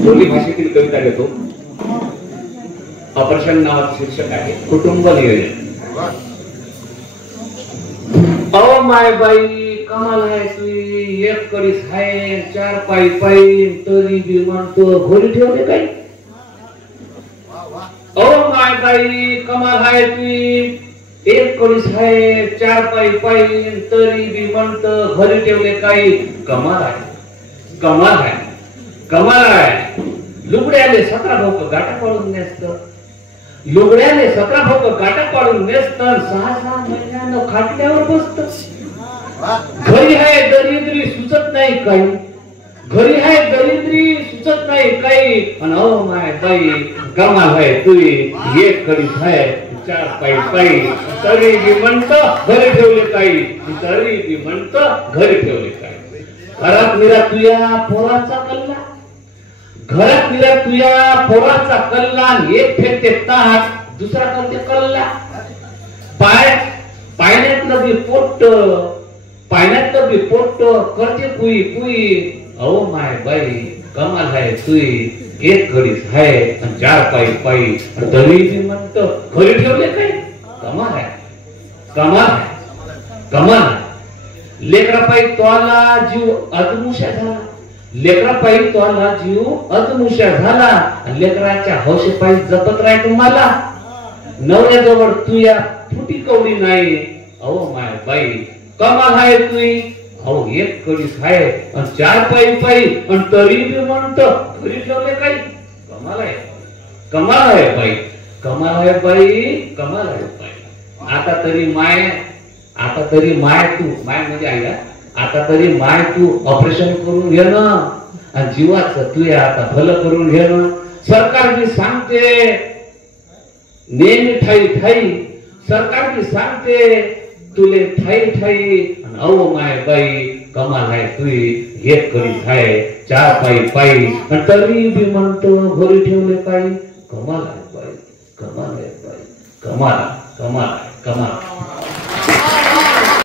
बोली भाषेतील कविता घेतो. अपरशन नावाचं शीर्षक आहे. कुटुंब नियोजन. ओ माय बाई कमाल आहे तुझी, एक कडीस आहे चार पायी पायी तरी बी म्हणतो घोरी ठेवले काही. ओ माय बाई कमाल आहे तुझी, एक कडीस आहे चार पायी पायी तरी बी म्हणतो घरी ठेवले काही. कमाल आहे, कमाल आहे, कमाल आहे. लुगड्याले 17 भोक गाठा पाडून नेसत, लुगड्याने 17 भोक गाठा पाडून नेसत, 6-6 महिन्यानं खाटल्यावर बसत. घरी आहे दरिद्री सुचत नाही काही, घरी आहे दरिद्री सुचत नाही काही. आणि ओ माय बाई कमाल आहे तुझी, एक कडीस आहे चार पायी पायी तरी बी म्हणत घरी ठेवले काही, तरी बी म्हणत घरी ठेवले काही. घरात निरा तुया पोराचा कल्ला, घरात निरा तुया पोराचा कल्ला. एक फेकते ताट दुसरा करते कल्ला. पाण्यातलं बी पोट, पाण्यातलं बी पोट करते पुई पुई. ओ माय बाई कमाल आहे तुई, एक घडीच आहे आणि चार पायी पायी तरी बी म्हणत घरी ठेवले काही. कमाल आहे, कमाल आहे, कमाल आहे. लेकरा पायी तोला जीव अदमुशा झाला, लेकरा पायी तोला जीव अदमुशा झाला. लेकराच्या हौशे पायी जपत राह तुम्हाला. नवऱ्याजवळ तुया फुटी कवडी नाही. ओ माय बाई कमाल आहे तुई, अहो एक कडीस आहे आणि चार पायी पायी आणि तरी बी म्हणत घरी ठेवले काही. कमाल आहे, कमाल आहे बाई, कमाल आहे बाई, कमाल आहे बाई. आता तरी माय, आता तरी माय तू, माय म्हणजे आईला, आता तरी माय तू ऑपरेशन करून घे ना आणि जीवाचं तू आता भलं करून घे ना. सरकार बी सांगते नेहमी ठाई ठाई, सरकार बी सांगते तुले ठाई ठाई. ओ माय बाई कमाल आहे तुई, एक कडीस आहे चार पायी पायी आणि तरी बी म्हणतो घरी ठेवले काही. कमाल आहे बाई, कमाल आहे बाई, कमाल, कमाल, कमाल.